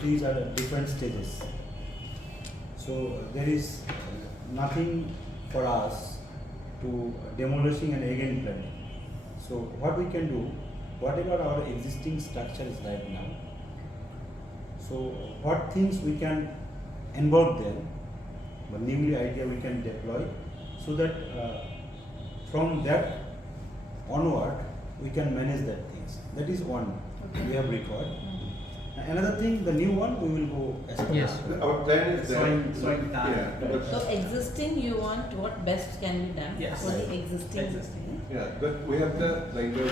trees are at different stages. So there is nothing for us to demolishing and again planting. So what we can do, whatever our existing structure is right now, so what things we can involve there, the newly idea we can deploy, so that from that onward we can manage that things. That is one we have required. Another thing, the new one we will go as per Yes. that. Our plan is that. Sowing time. Yeah, but, So existing, you want what best can be done Yes. for the existing. Existing. yeah, but we have the, like, the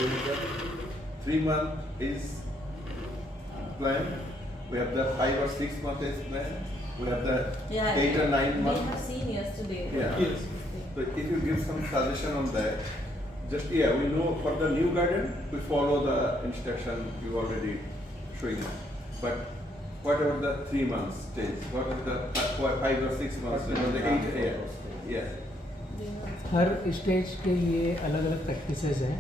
3 month is plan. We have the 5 or 6 month is plan. We have the Yeah. 8 or 9 We month. have seen yesterday. Yeah. Yes. So if you give some suggestion on that, just, yeah, we know for the new garden, we follow the instruction you already showing us. But whatever the 3 months stage, what is the 5 or 6 months, the 8, yeah. Her stage के लिए अलग अलग practices हैं,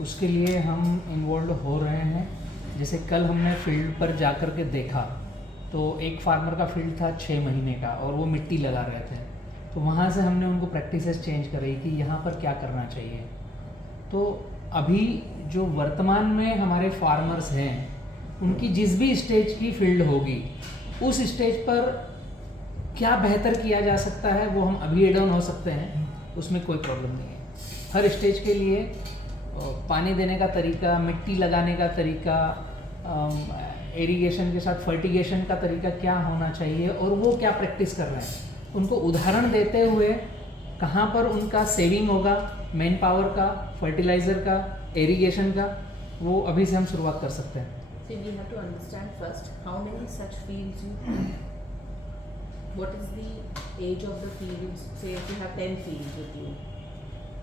उसके लिए हम involve हो रहे हैं। जैसे कल हमने फील्ड पर जा कर के देखा तो एक फार्मर का फील्ड था 6 महीने का और वो मिट्टी लगा रहे थे, तो वहाँ से हमने उनको प्रैक्टिसेस चेंज कराई कि यहाँ पर क्या करना चाहिए। तो अभी जो वर्तमान में हमारे फार्मर्स हैं उनकी जिस भी स्टेज की फील्ड होगी उस स्टेज पर क्या बेहतर किया जा सकता है वो हम अभी एड ऑन हो सकते हैं, उसमें कोई प्रॉब्लम नहीं है। हर स्टेज के लिए पानी देने का तरीका, मिट्टी लगाने का तरीका, इरिगेशन के साथ फर्टिगेशन का तरीका क्या होना चाहिए और वो क्या प्रैक्टिस कर रहे हैं, उनको उदाहरण देते हुए कहाँ पर उनका सेविंग होगा, मैन पावर का, फर्टिलाइज़र का, इरिगेशन का, वो अभी से हम शुरुआत कर सकते हैं। So we have to understand first how many such fields you have. What is the age of the fields? Say if you have 10 fields with you,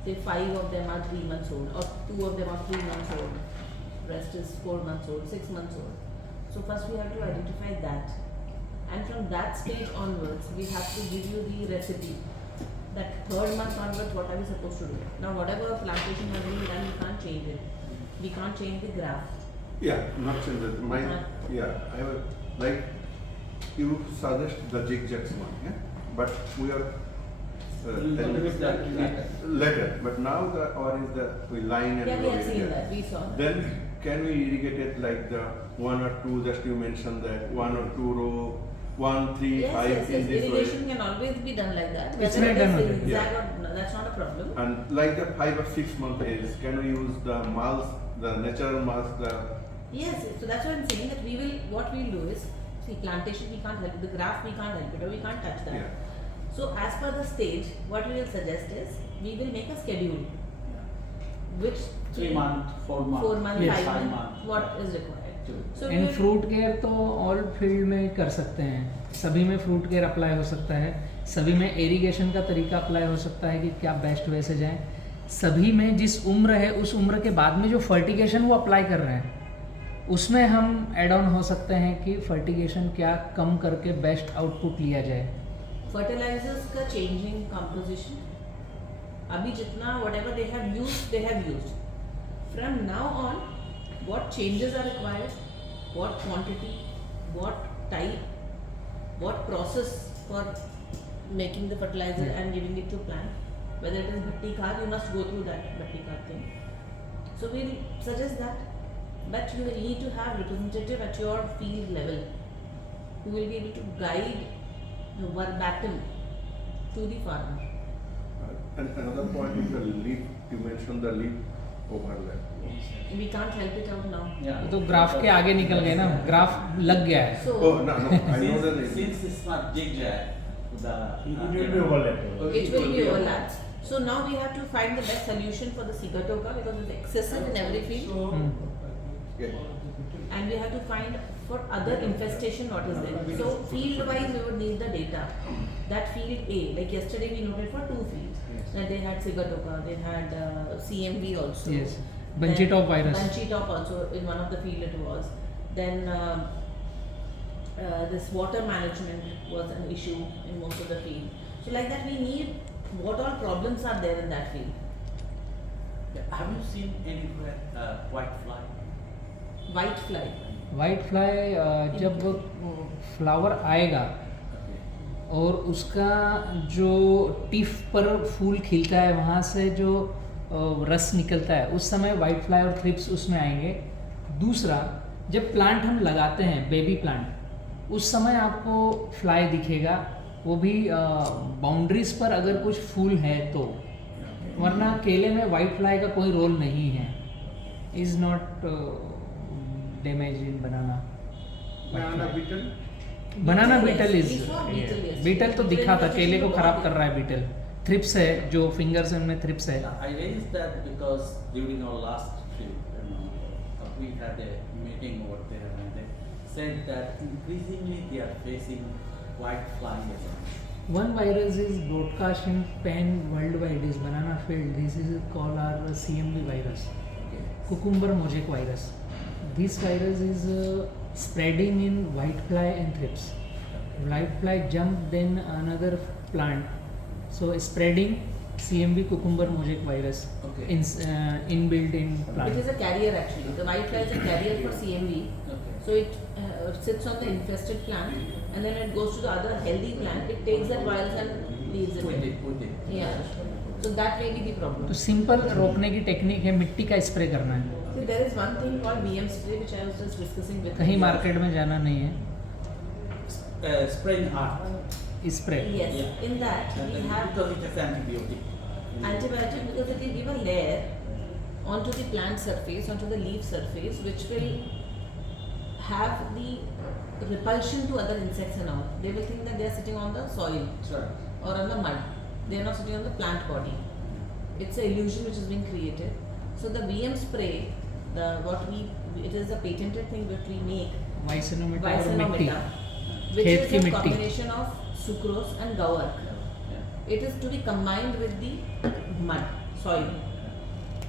say 5 of them are 3 months old or 2 of them are 3 months old, rest is 4 months old, 6 months old. So first we have to identify that, and from that stage onwards we have to give you the recipe. That 3rd month onwards, what are we supposed to do? Now whatever plantation has been done, we can't change it. We can't change the graph. Yeah, not change it. My, yeah, I will, like, you suggest the zigzags one, yeah? But we are later, but now the, or is the, we line and Yeah, we row have it, seen yeah. that. We saw that. Then can we irrigate it like the 1 or 2, just you mentioned that 1 or 2 row, 1, 3, 5 Yes, in this irrigation way. can always be done like that. It's Whether not it is done with it. zigzag Yeah. or no, that's not a problem. And like the 5 or 6 month is, can we use the mulch, the natural mulch, the, Yes, so that's what I'm saying, that we will, what we'll do is, see, plantation we can't help it, the graph we can't help it, or we can't touch that. yeah. So as per the stage, what we will suggest is, we will make a schedule, which 3 month, 4 month, 4 month, Yes. 5 5 month, month. what is required. So we and will, fruit care तो all field में कर सकते हैं, सभी में fruit care apply हो सकता है, सभी में इरिगेशन का तरीका अप्लाई हो सकता है कि क्या बेस्ट वे से जाएं, सभी में जिस उम्र है उस उम्र के बाद में जो फर्टिगेशन वो अप्लाई कर रहे हैं उसमें हम एड ऑन हो सकते हैं कि फर्टिगेशन क्या कम करके बेस्ट आउटपुट लिया जाए। fertilizers का changing composition, अभी जितना whatever they have used. From now on, what changes are required, what quantity, what type, what process for making the fertilizer and giving it to plant, whether it is bhatti khad, you must go through that bhatti khad thing. So we'll suggest that, but you will need to have representative at your field level who will be able to guide the verbatim to the farmer. And another point is the leaf, you mentioned the leaf overlap. We can't help it out now. Yeah. तो graph के आगे निकल गए ना, graph लग गया है। So Oh, no, I know that it Since it's not zigzag, the It will be overlapped. it will be overlaps. So now we have to find the best solution for the Sigatoka because it's excessive in every field, yeah. and we have to find for other infestation what is there. So field wise we would need the data. That field A, like yesterday we noted for 2 fields. That they had Sigatoka, they had CMV also. Yes, bunchy top virus. Bunchy top also in one of the field it was. Then this water management was an issue in most of the field. So like that we need what all problems are there in that field. Yeah. Have you seen anywhere white fly? White fly. White fly जब flower आएगा और उसका जो tiff पर फूल खिलता है वहाँ से जो रस निकलता है उस समय वाइट फ्लाई और थ्रिप्स उसमें आएंगे। दूसरा, जब प्लांट हम लगाते हैं बेबी प्लांट उस समय आपको फ्लाई दिखेगा, वो भी बाउंड्रीज पर अगर कुछ फूल है तो, वरना केले में वाइट फ्लाई का कोई रोल नहीं है। Is not damage in banana. Banana beetle. Banana Yes, beetle we is saw beetle, yes. Beetle तो दिखा था, Beetle केले को बहुत खराब है। कर रहा है बीटल। थ्रिप्स है जो फिंगर्स हैं उनमें थ्रिप्स है। I raised that because during our last trip, we had a meeting over there and they said that increasingly they are facing white fly attack. One virus is broadcast in pan worldwide is banana field. This is called our CMV virus, Okay. cucumber mosaic virus. This virus is spreading in white fly and thrips. White fly jump then another plant, so spreading CMV cucumber mosaic virus Okay. inbuilt in It plant. is a carrier actually. The white fly is a carrier for CMV. Okay. So it sits on the infested plant and then it goes to the other healthy plant. It takes that virus and leaves it. With it. Yeah. So that may be the problem. तो simple रोकने की technique है मिट्टी का spray करना है, See, there is one thing called VM spray which I was just discussing with कहीं you. Market में जाना नहीं है। Spraying hard. Spray Yes. Yeah. In that And we then have because it has antibiotic. antibiotic because it will give a layer onto the plant surface, onto the leaf surface, which will have the repulsion to other insects and all. They will think that they are sitting on the soil Sure. or on the mud. They are not sitting on the plant body. It's an illusion which is being created. So the VM spray, it is a patented thing that we make, वाइसेनोमीटर और मिट्टी, Vicenometa, which खेत is की a मिट्टी। combination of sucrose and gawark. Yeah. It is to be combined with the mud, soil,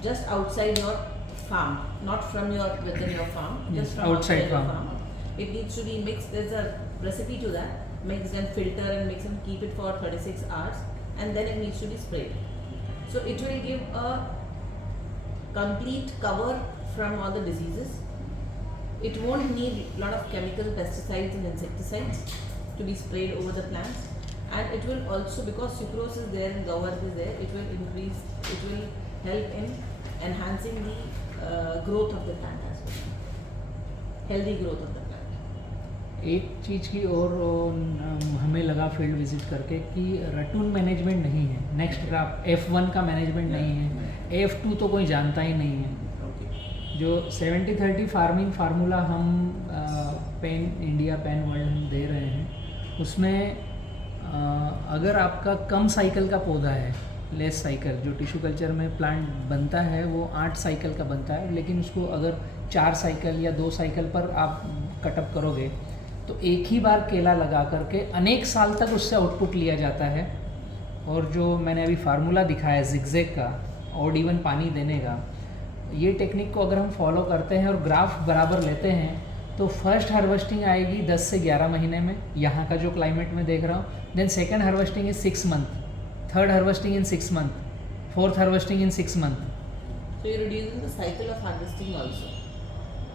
just outside your farm, not from within your farm, Yes, just from outside your farm. It needs to be mixed. There's a recipe to that. Mix and filter and mix and keep it for 36 hours, and then it needs to be sprayed. So it will give a complete cover from all the diseases. It won't need a lot of chemical pesticides and insecticides to be sprayed over the plants, and it will also, because sucrose is there and gawark is there, it will help in enhancing the growth of the plant as well, healthy growth of the plant. एक चीज़ की और हमें लगा field visit करके कि रटून management नहीं है, next crop F1 का मैनेजमेंट नहीं है, F2 तो कोई जानता ही नहीं है। Okay. जो 70-30 फार्मिंग फार्मूला हम पैन इंडिया पैन वर्ल्ड हम दे रहे हैं, उसमें अगर आपका कम साइकिल का पौधा है, लेस साइकिल, जो टिश्यू कल्चर में प्लांट बनता है वो 8 साइकिल का बनता है, लेकिन उसको अगर 4 साइकिल या 2 साइकिल पर आप कटअप करोगे तो एक ही बार केला लगा करके अनेक साल तक उससे आउटपुट लिया जाता है। और जो मैंने अभी फार्मूला दिखाया जिगजैग का, ऑड इवन पानी देने का, ये टेक्निक को अगर हम फॉलो करते हैं और ग्राफ बराबर लेते हैं तो फर्स्ट हार्वेस्टिंग आएगी 10 से 11 महीने में, यहाँ का जो क्लाइमेट में देख रहा हूँ। Then second harvesting is 6 month, third harvesting in 6 month, fourth harvesting in 6 month. So you're reducing the cycle of harvesting also.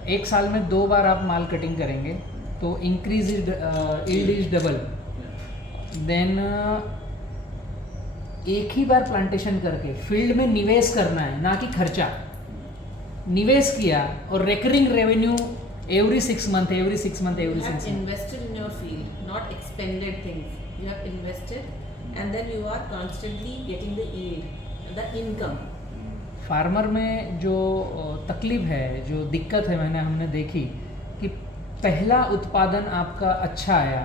एक साल में 2 बार आप माल कटिंग करेंगे तो increase yield is double. Then एक ही बार प्लांटेशन करके फील्ड में निवेश करना है, ना कि खर्चा। निवेश किया और recurring revenue every 6 month, every 6 month, You every have 6 month. invested in your field, not expended things. You have invested, and then you are constantly getting the yield, the income. Farmer में जो तकलीफ है, जो दिक्कत है, हमने देखी कि पहला उत्पादन आपका अच्छा आया,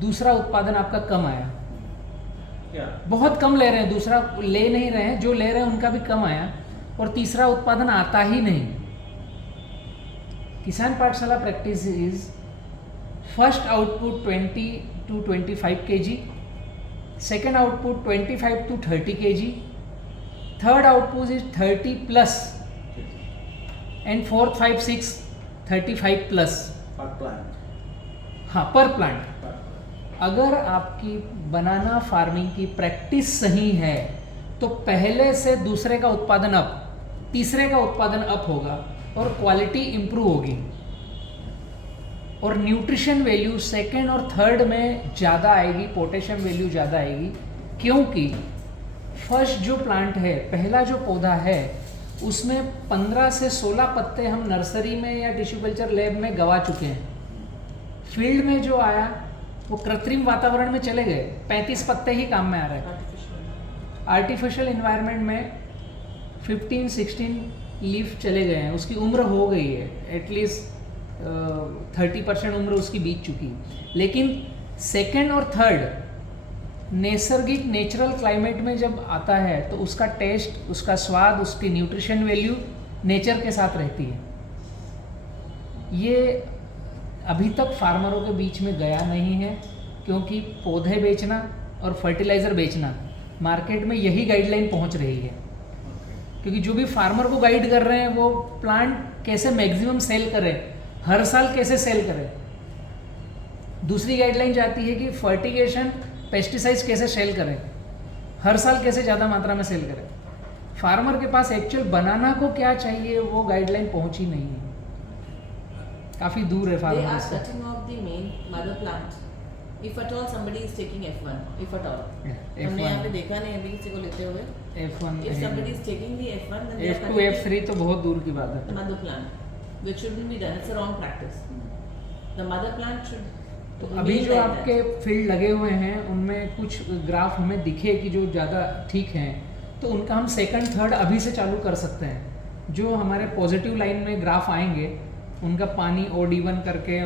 दूसरा उत्पादन आपका कम आया। Yeah. बहुत कम ले रहे हैं, दूसरा ले नहीं रहे हैं, जो ले रहे हैं उनका भी कम आया, और तीसरा उत्पादन आता ही नहीं। किसान पाठशाला practice is first output 20 to 25 kg, second output 25 to 30 kg, third output is 30 plus, and 4, 5, 6 35 plus. Per plant. हाँ, पर प्लांट। अगर आपकी बनाना फार्मिंग की प्रैक्टिस सही है तो पहले से दूसरे का उत्पादन अप, तीसरे का उत्पादन अप होगा और क्वालिटी इम्प्रूव होगी। और न्यूट्रिशन वैल्यू सेकंड और थर्ड में ज़्यादा आएगी, पोटेशियम वैल्यू ज़्यादा आएगी, क्योंकि फर्स्ट जो प्लांट है, पहला जो पौधा है, उसमें 15 से 16 पत्ते हम नर्सरी में या टिश्यू कल्चर लैब में गवा चुके हैं। फील्ड में जो आया वो कृत्रिम वातावरण में चले गए, 35 पत्ते ही काम में आ रहे हैं। आर्टिफिशियल इन्वायरमेंट में 15-16 लीफ चले गए हैं, उसकी उम्र हो गई है, एटलीस्ट 30% उम्र उसकी बीत चुकी है। लेकिन सेकेंड और थर्ड नैसर्गिक नेचुरल क्लाइमेट में जब आता है तो उसका टेस्ट, उसका स्वाद, उसकी न्यूट्रिशन वैल्यू नेचर के साथ रहती है। ये अभी तक फार्मरों के बीच में गया नहीं है, क्योंकि पौधे बेचना और फर्टिलाइज़र बेचना मार्केट में यही गाइडलाइन पहुंच रही है। क्योंकि जो भी फार्मर को गाइड कर रहे हैं वो प्लांट कैसे मैक्सिमम सेल करे, हर साल कैसे सेल करे। दूसरी गाइडलाइन जाती है कि फर्टिगेशन, पेस्टिसाइड्स कैसे सेल करें, हर साल कैसे ज़्यादा मात्रा में सेल करें। फार्मर के पास एक्चुअल बनाना को क्या चाहिए वो गाइडलाइन पहुंची नहीं है, काफ़ी दूर है They फार्मर are से। cutting off the main mother plant. If at all somebody is taking F1, if at all. हमने यहाँ पे देखा नहीं अभी किसी को लेते हुए. F1 If somebody is taking the F1, then they are F2 cutting F3 तो बहुत दूर की बात है। the mother plant, which shouldn't be done. It's a wrong practice. The mother plant should. तो remain अभी जो like आपके that. फील्ड लगे हुए हैं उनमें कुछ ग्राफ हमें दिखे कि जो ज़्यादा ठीक हैं, तो उनका हम सेकंड थर्ड अभी से चालू कर सकते हैं। जो हमारे पॉजिटिव लाइन में ग्राफ आएंगे उनका पानी OD1 करके,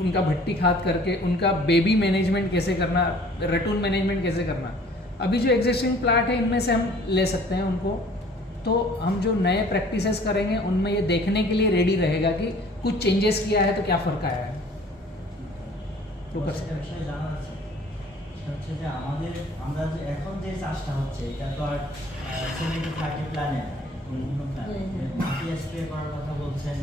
उनका भट्टी खाद करके, उनका बेबी मैनेजमेंट कैसे करना, रटून मैनेजमेंट कैसे करना, अभी जो एग्जिस्टिंग प्लाट है इनमें से हम ले सकते हैं उनको। तो हम जो नए प्रैक्टिसेस करेंगे उनमें ये देखने के लिए रेडी रहेगा कि कुछ चेंजेस किया है तो क्या फ़र्क आया है। তো একটা বিষয় জানা আছে, সেটা হচ্ছে যে আমরা যে এখন যে চাষটা হচ্ছে এটা তো আর 70-30 প্ল্যানে অন্য প্ল্যানে মাটি স্প্রে করার কথা বলছেন,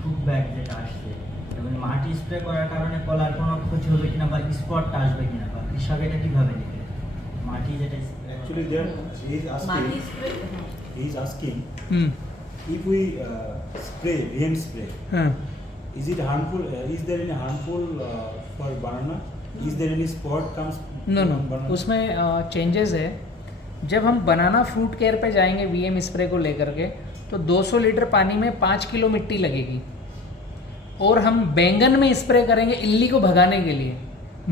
ফুড ব্যাগ যেটা আসছে, এবং মাটি স্প্রে করার কারণে কলার কোনো ক্ষতি হবে কিনা বা স্পটটা আসবে কিনা, বা কৃষক এটা কিভাবে নেবে? মাটি যেটা Actually, there he is Mati asking. spray. He is asking hmm, if we spray VM spray. हाँ। Is it harmful? Is there any harmful for banana? Is there any spot comes? No no, on banana? उसमें changes है। जब हम बनाना fruit care पे जाएंगे VM spray को लेकर के, तो 200 लीटर पानी में 5 किलो मिट्टी लगेगी। और हम बैंगन में स्प्रे करेंगे इल्ली को भगाने के लिए,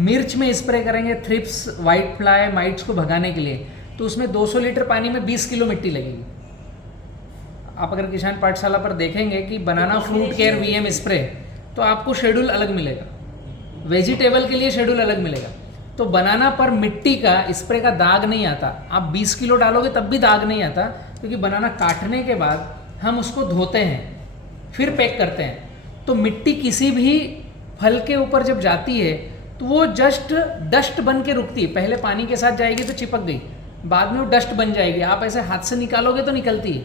मिर्च में स्प्रे करेंगे थ्रिप्स, वाइट फ्लाई, माइट्स को भगाने के लिए, तो उसमें 200 लीटर पानी में 20 किलो मिट्टी लगेगी। आप अगर किसान पाठशाला पर देखेंगे कि बनाना फ्रूट केयर VM स्प्रे, तो आपको शेड्यूल अलग मिलेगा, वेजिटेबल के लिए शेड्यूल अलग मिलेगा। तो बनाना पर मिट्टी का स्प्रे का दाग नहीं आता। आप 20 किलो डालोगे तब भी दाग नहीं आता, क्योंकि बनाना काटने के बाद हम उसको धोते हैं, फिर पैक करते हैं। तो मिट्टी किसी भी फल के ऊपर जब जाती है तो वो जस्ट डस्ट बन के रुकती है। पहले पानी के साथ जाएगी तो चिपक गई, बाद में वो डस्ट बन जाएगी। आप ऐसे हाथ से निकालोगे तो निकलती है।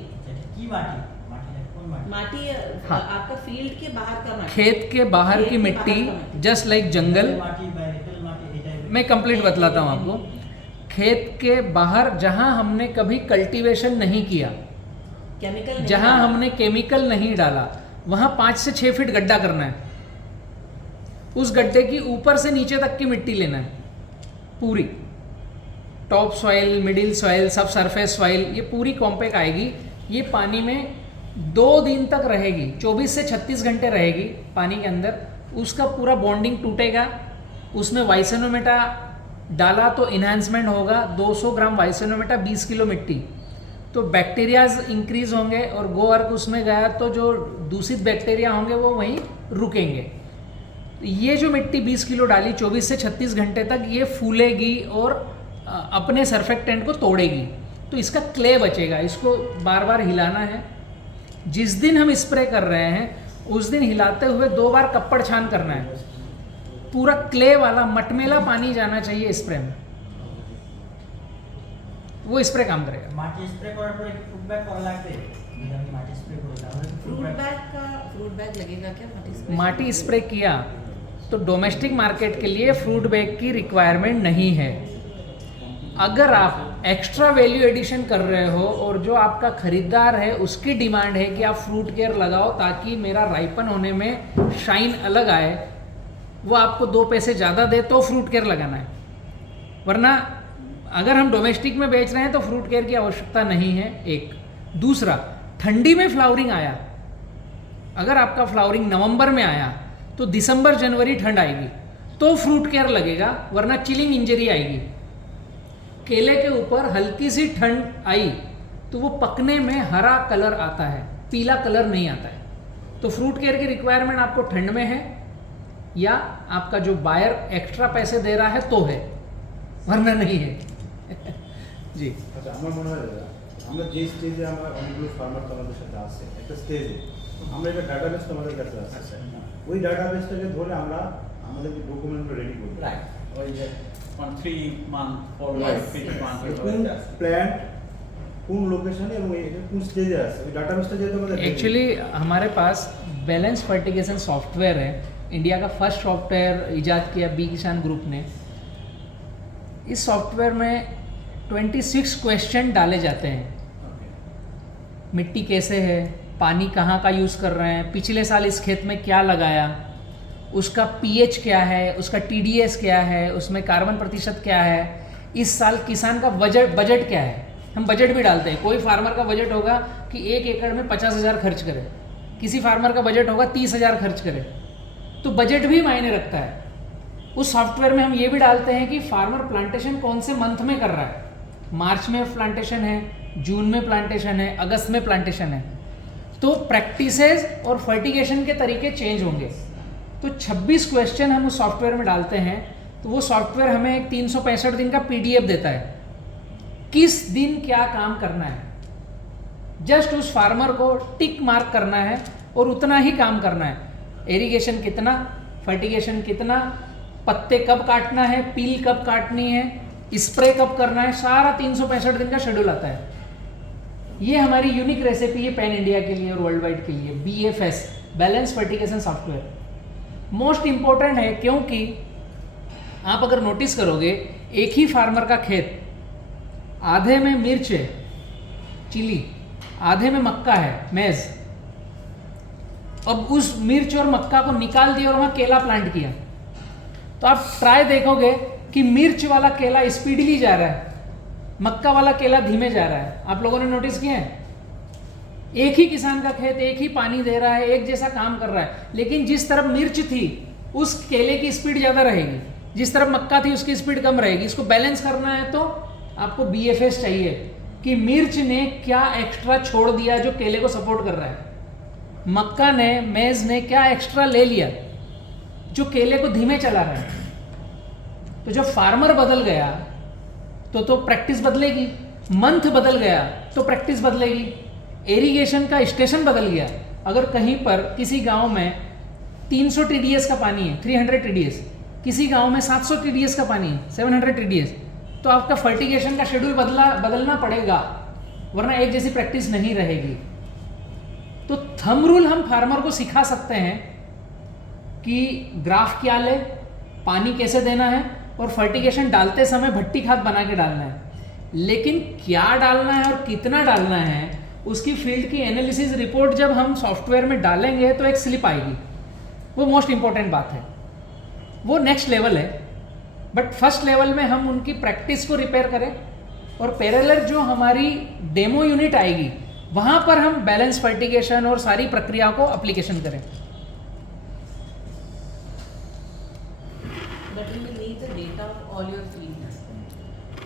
কি মাটি, মাটি কোন মাটি? माटी हाँ। आपका फील्ड के बाहर का माटी. खेत के बाहर खेत की के मिट्टी, बाहर का माटी. जस्ट लाइक जंगल। মাটি বা রেটেল মাটি এই টাইপের। मैं कंप्लीट बतलाता हूँ आपको। खेत के बाहर जहाँ हमने कभी कल्टीवेशन नहीं किया, केमिकल नहीं जहाँ डाला. हमने केमिकल नहीं डाला, वहाँ 5 से 6 फीट गड्ढा करना है। उस गड्ढे की ऊपर से नीचे तक की मिट्टी लेना है, पूरी टॉप सॉइल, मिडिल सॉइल, सब सरफेस सॉइल, ये पूरी कॉम्पैक्ट आएगी। ये पानी में 2 दिन तक रहेगी, 24 से 36 घंटे रहेगी पानी के अंदर। उसका पूरा बॉन्डिंग टूटेगा। उसमें वाइसेनोमेटा डाला तो इन्हांसमेंट होगा। 200 ग्राम वाइसेनोमेटा 20 किलो मिट्टी, तो बैक्टीरियाज इंक्रीज होंगे, और गोवर्क उसमें गया तो जो दूषित बैक्टीरिया होंगे वो वहीं रुकेंगे। ये जो मिट्टी 20 किलो डाली, 24 से 36 घंटे तक ये फूलेगी और अपने सरफेक्टेंट को तोड़ेगी, तो इसका क्ले बचेगा। इसको बार बार हिलाना है। जिस दिन हम स्प्रे कर रहे हैं उस दिन हिलाते हुए 2 बार कप्पड़ छान करना है। पूरा क्ले वाला मटमेला पानी जाना चाहिए स्प्रे में, वो स्प्रे काम करेगा। মাটি স্প্রে করার পরে ফুড ব্যাগ করা লাগবে? যদি আমি মাটি স্প্রে করি তাহলে फ्रूट बैग लगेगा क्या माटी स्प्रे? माटी स्प्रे किया तो डोमेस्टिक मार्केट के लिए फ्रूट बैग की रिक्वायरमेंट नहीं है। अगर आप एक्स्ट्रा वैल्यू एडिशन कर रहे हो और जो आपका खरीदार है उसकी डिमांड है कि आप फ्रूट केयर लगाओ ताकि मेरा राइपन होने में शाइन अलग आए, वो आपको 2 पैसे ज़्यादा दे तो फ्रूट केयर लगाना है, वरना अगर हम डोमेस्टिक में बेच रहे हैं तो फ्रूट केयर की आवश्यकता नहीं है। एक दूसरा, ठंडी में फ्लावरिंग आया, अगर आपका फ्लावरिंग नवंबर में आया तो दिसंबर जनवरी ठंड आएगी तो फ्रूट केयर लगेगा, वरना चिलिंग इंजरी आएगी। केले के ऊपर हल्की सी ठंड आई तो वो पकने में हरा कलर आता है, पीला कलर नहीं आता है। तो फ्रूट केयर की रिक्वायरमेंट आपको ठंड में है या आपका जो बायर एक्स्ट्रा पैसे दे रहा है तो है, वरना नहीं है। জি আচ্ছা, আমার মনে হয় দাদা, আমরা যে স্টেজে আমরা অনেকগুলো ফার্মার আমাদের সাথে আসছে একটা স্টেজে, আমরা এটা ডাটাবেস আমাদের কাছে আছে, ওই ডাটাবেসটাকে ধরে আমরা আমাদের ডকুমেন্টগুলো রেডি করি। Right. Or is it on 3 month or Yes. 6 month কোন প্ল্যান্ট কোন লোকেশনে এবং এটা কোন স্টেজে আছে, ওই ডাটাবেসটা যেহেতু আমাদের एक्चुअली हमारे पास बैलेंस फर्टिगेशन सॉफ्टवेयर है, इंडिया का फर्स्ट सॉफ्टवेयर इजाद किया बी किसान ग्रुप ने। इस सॉफ्टवेयर में 26 क्वेश्चन डाले जाते हैं, Okay. मिट्टी कैसे है, पानी कहाँ का यूज़ कर रहे हैं, पिछले साल इस खेत में क्या लगाया, उसका पीएच क्या है, उसका टीडीएस क्या है, उसमें कार्बन प्रतिशत क्या है, इस साल किसान का बजट क्या है। हम बजट भी डालते हैं, कोई फार्मर का बजट होगा कि 1 एकड़ में 50,000 खर्च करे, किसी फार्मर का बजट होगा 30,000 खर्च करे, तो बजट भी मायने रखता है। उस सॉफ्टवेयर में हम ये भी डालते हैं कि फार्मर प्लांटेशन कौन से मंथ में कर रहा है, मार्च में प्लांटेशन है, जून में प्लांटेशन है, अगस्त में प्लांटेशन है, तो प्रैक्टिसेस और फर्टिगेशन के तरीके चेंज होंगे। तो 26 क्वेश्चन हम उस सॉफ्टवेयर में डालते हैं, तो वो सॉफ्टवेयर हमें एक 365 दिन का पीडीएफ देता है, किस दिन क्या काम करना है। जस्ट उस फार्मर को टिक मार्क करना है और उतना ही काम करना है। इरिगेशन कितना, फर्टिगेशन कितना, पत्ते कब काटना है, पील कब काटनी है, स्प्रे कब करना है, सारा 365 दिन का शेड्यूल आता है। ये हमारी यूनिक रेसिपी है पैन इंडिया के लिए और वर्ल्ड वाइड के लिए, BFS balance fertigation software most important है, क्योंकि आप अगर नोटिस करोगे एक ही फार्मर का खेत, आधे में मिर्च है चिली, आधे में मक्का है मेज, अब उस मिर्च और मक्का को निकाल दिया और वहाँ केला प्लांट किया, तो आप ट्राई देखोगे कि मिर्च वाला केला स्पीडली जा रहा है, मक्का वाला केला धीमे जा रहा है। आप लोगों ने नोटिस किया है, एक ही किसान का खेत, एक ही पानी दे रहा है, एक जैसा काम कर रहा है, लेकिन जिस तरफ मिर्च थी उस केले की स्पीड ज़्यादा रहेगी, जिस तरफ मक्का थी उसकी स्पीड कम रहेगी। इसको बैलेंस करना है तो आपको BFS चाहिए कि मिर्च ने क्या एक्स्ट्रा छोड़ दिया जो केले को सपोर्ट कर रहा है, मक्का ने, मेज ने क्या एक्स्ट्रा ले लिया जो केले को धीमे चला रहा है। तो जब फार्मर बदल गया तो प्रैक्टिस बदलेगी, मंथ बदल गया तो प्रैक्टिस बदलेगी, इरिगेशन का स्टेशन बदल गया। अगर कहीं पर किसी गांव में 300 TDS का पानी है, 300 TDS, किसी गांव में 700 TDS का पानी है, 700 TDS, तो आपका फर्टिगेशन का शेड्यूल बदलना पड़ेगा, वरना एक जैसी प्रैक्टिस नहीं रहेगी। तो थंब रूल हम फार्मर को सिखा सकते हैं कि ग्राफ क्या ले, पानी कैसे देना है, और फर्टिगेशन डालते समय भट्टी खाद बना के डालना है, लेकिन क्या डालना है और कितना डालना है उसकी फील्ड की एनालिसिस रिपोर्ट जब हम सॉफ्टवेयर में डालेंगे तो एक स्लिप आएगी, वो मोस्ट इंपॉर्टेंट बात है, वो नेक्स्ट लेवल है। बट फर्स्ट लेवल में हम उनकी प्रैक्टिस को रिपेयर करें और पैरेलल जो हमारी डेमो यूनिट आएगी वहाँ पर हम बैलेंस फर्टिगेशन और सारी प्रक्रिया को एप्लीकेशन करें। But we will need the data of all your field.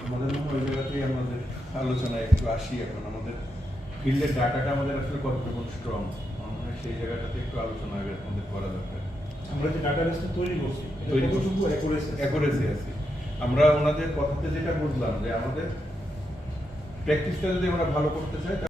আমাদের মনে হয় ওই জায়গাতেই আমাদের আলোচনায় একটু আসি। এখন আমাদের ফিল্ডের ডাটাটা আমাদের আসলে কতটুকু স্ট্রং, আমরা সেই জায়গাটাতে একটু আলোচনা আমাদের করা দরকার। আমরা যে ডাটাবেসটা তৈরি করছি, কতটুকু অ্যাকুরেসি আছে। আমরা ওনাদের কথাতে যেটা বুঝলাম যে আমাদের প্র্যাকটিসটা যদি আমরা ভালো করতে চাই